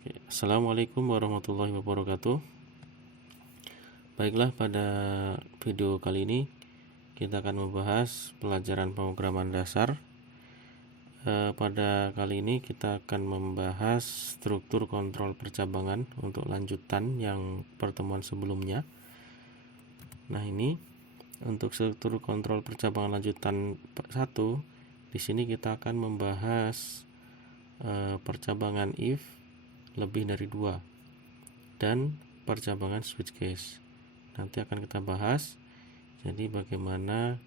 Assalamualaikum warahmatullahi wabarakatuh. Baiklah, pada video kali ini kita akan membahas pelajaran pemrograman dasar. Pada kali ini kita akan membahas struktur kontrol percabangan untuk lanjutan yang pertemuan sebelumnya. Nah, ini untuk struktur kontrol percabangan lanjutan 1, di sini kita akan membahas percabangan if lebih dari 2 dan percabangan switch case. Nanti akan kita bahas jadi bagaimana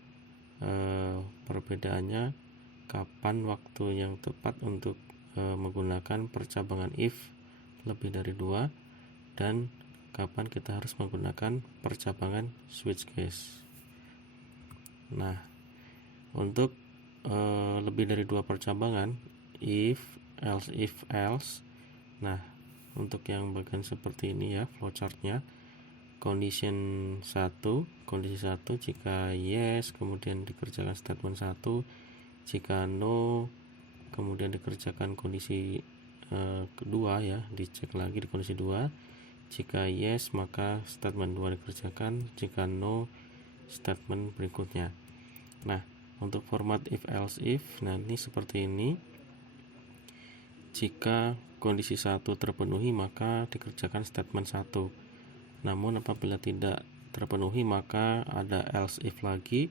perbedaannya, kapan waktu yang tepat untuk menggunakan percabangan if lebih dari 2 dan kapan kita harus menggunakan percabangan switch case. Nah, untuk lebih dari 2 percabangan, if, else. Nah, untuk yang bagian seperti ini ya flowchartnya, kondisi 1 jika yes kemudian dikerjakan statement 1, jika no kemudian dikerjakan kondisi kedua ya, dicek lagi di kondisi 2, jika yes maka statement 2 dikerjakan, jika no statement berikutnya. Nah, untuk format if else if, nah ini seperti ini. Jika kondisi 1 terpenuhi maka dikerjakan statement 1. Namun apabila tidak terpenuhi maka ada else if lagi,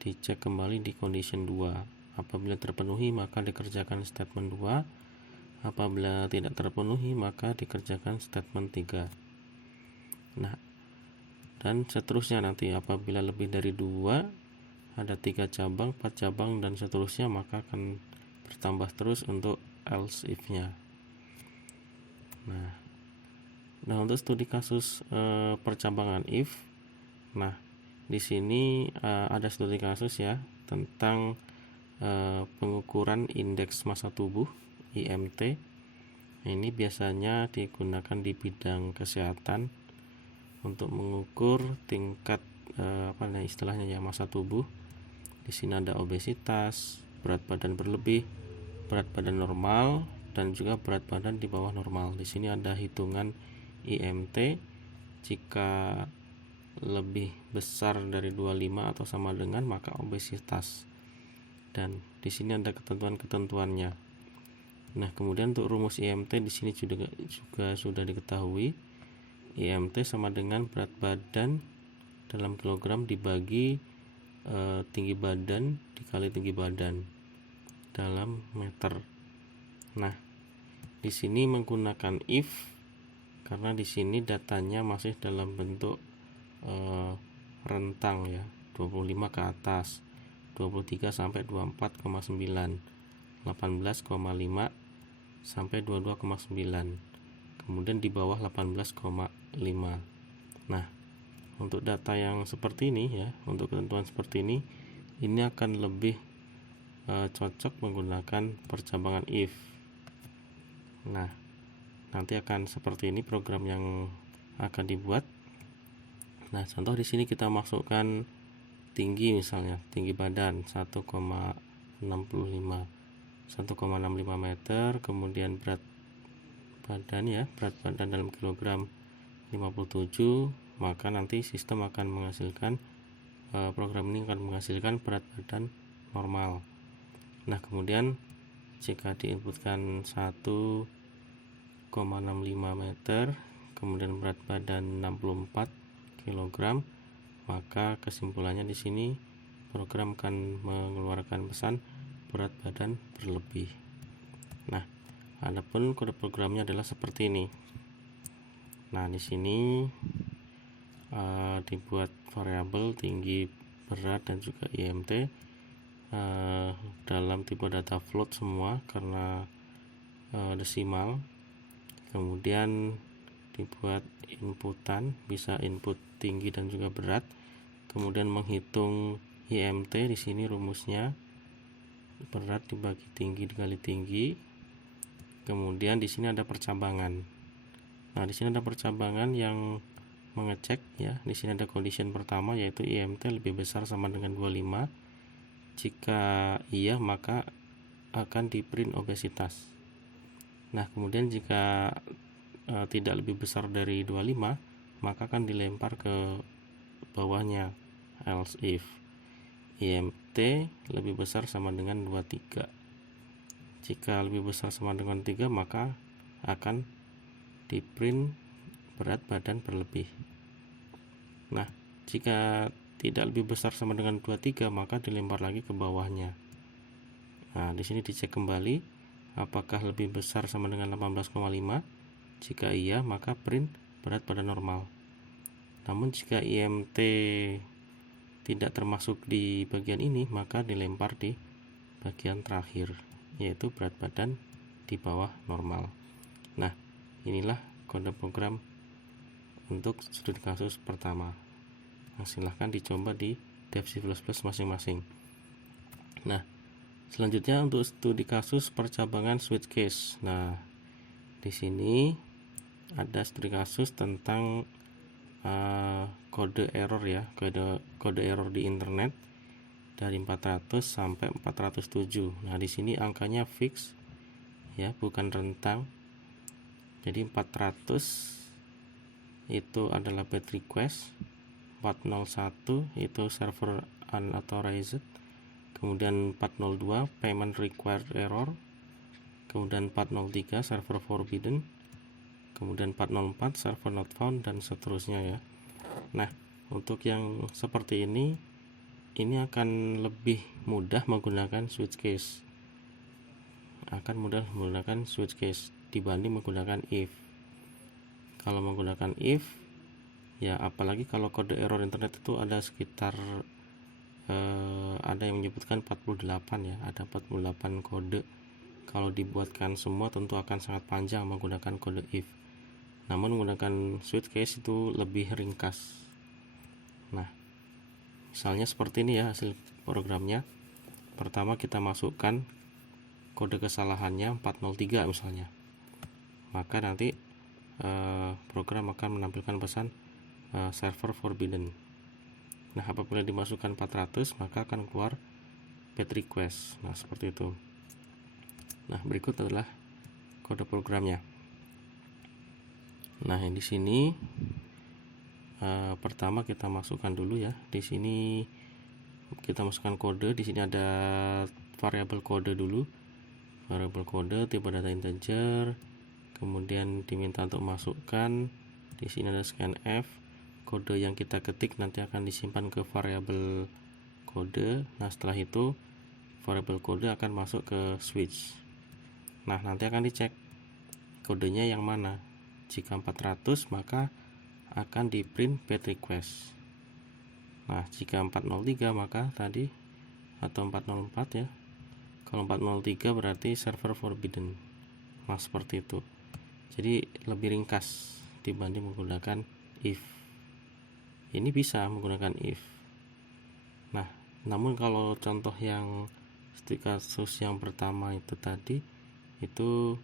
dicek kembali di condition 2. Apabila terpenuhi maka dikerjakan statement 2. Apabila tidak terpenuhi maka dikerjakan statement 3. Nah, dan seterusnya nanti apabila lebih dari 2, ada 3 cabang, 4 cabang dan seterusnya, maka akan bertambah terus untuk else if-nya. Nah, untuk studi kasus percabangan if, nah di sini ada studi kasus ya tentang pengukuran indeks massa tubuh IMT. Ini biasanya digunakan di bidang kesehatan untuk mengukur tingkat istilahnya ya massa tubuh. Di sini ada obesitas, berat badan berlebih, berat badan normal, dan juga berat badan di bawah normal. Di sini ada hitungan IMT. Jika lebih besar dari 25 atau sama dengan maka obesitas. Dan di sini ada ketentuan-ketentuannya. Nah, kemudian untuk rumus IMT di sini juga sudah diketahui. IMT sama dengan berat badan dalam kilogram dibagi tinggi badan dikali tinggi badan dalam meter. Nah, di sini menggunakan if karena di sini datanya masih dalam bentuk rentang ya, 25 ke atas, 23 sampai 24,9, 18,5 sampai 22,9, kemudian di bawah 18,5. Nah, untuk data yang seperti ini ya, untuk ketentuan seperti ini akan lebih cocok menggunakan percabangan if. Nah, nanti akan seperti ini program yang akan dibuat. Nah, contoh di sini kita masukkan tinggi, misalnya tinggi badan 1,65 meter, kemudian berat badan ya, berat badan dalam kilogram 57, maka nanti sistem akan menghasilkan program ini akan menghasilkan berat badan normal. Nah, kemudian jika diinputkan 1,65 meter, kemudian berat badan 64 kg, maka kesimpulannya di sini program akan mengeluarkan pesan berat badan berlebih. Nah, adapun kode programnya adalah seperti ini. Nah, di sini dibuat variabel tinggi, berat dan juga IMT dalam tipe data float semua karena desimal. Kemudian dibuat inputan, bisa input tinggi dan juga berat. Kemudian menghitung IMT, di sini rumusnya berat dibagi tinggi dikali tinggi. Kemudian di sini ada percabangan. Nah, di sini ada percabangan yang mengecek ya. Di sini ada condition pertama yaitu IMT lebih besar sama dengan 25. Jika iya maka akan di print obesitas. Nah, kemudian jika tidak lebih besar dari 25, maka akan dilempar ke bawahnya, else if IMT lebih besar sama dengan 23. Jika lebih besar sama dengan 3, maka akan di print berat badan berlebih. Nah, jika tidak lebih besar sama dengan 23, maka dilempar lagi ke bawahnya. Nah, di sini dicek kembali apakah lebih besar sama dengan 18,5. Jika iya, maka print berat badan normal. Namun jika IMT tidak termasuk di bagian ini, maka dilempar di bagian terakhir, yaitu berat badan di bawah normal. Nah, inilah kode program untuk studi kasus pertama. Nah, silahkan dicoba di Dev C++ masing-masing. Nah, selanjutnya untuk studi kasus percabangan switch case. Nah, di sini ada studi kasus tentang kode error ya, kode error di internet dari 400 sampai 407. Nah, di sini angkanya fix ya, bukan rentang. Jadi 400 itu adalah bad request, 401 itu server unauthorized, kemudian 402 payment required error, kemudian 403 server forbidden, kemudian 404 server not found, dan seterusnya ya. Nah, untuk yang seperti ini akan lebih mudah menggunakan switch case, dibanding menggunakan if. Kalau menggunakan if ya, apalagi kalau kode error internet itu ada sekitar ada yang menyebutkan 48 ya, ada 48 kode. Kalau dibuatkan semua tentu akan sangat panjang menggunakan kode if. Namun menggunakan switch case itu lebih ringkas. Nah, misalnya seperti ini ya hasil programnya. Pertama kita masukkan kode kesalahannya 403 misalnya. Maka nanti program akan menampilkan pesan server forbidden. Nah, apabila dimasukkan 400, maka akan keluar bad request. Nah, seperti itu. Nah, berikut adalah kode programnya. Nah, yang di sini pertama kita masukkan dulu ya. Di sini kita masukkan kode. Di sini ada variabel kode dulu. Variabel kode tipe data integer. Kemudian diminta untuk masukkan. Di sini ada scanf. Kode yang kita ketik nanti akan disimpan ke variabel kode. Nah, setelah itu variabel kode akan masuk ke switch. Nah, nanti akan dicek kodenya yang mana. Jika 400, maka akan di print bad request. Nah, jika 403 maka tadi, atau 404 ya. Kalau 403 berarti server forbidden. Nah, seperti itu. Jadi lebih ringkas dibanding menggunakan if. Ini bisa menggunakan if. Nah, namun kalau contoh yang studi kasus yang pertama itu tadi, itu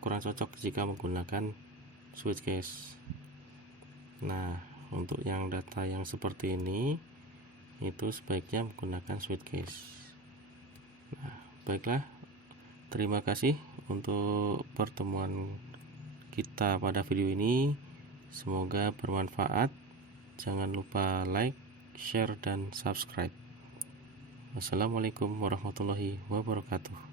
kurang cocok jika menggunakan switch case. Nah, untuk yang data yang seperti ini itu sebaiknya menggunakan switch case. Nah, baiklah, terima kasih untuk pertemuan kita pada video ini. Semoga bermanfaat. Jangan lupa like, share, dan subscribe. Wassalamualaikum warahmatullahi wabarakatuh.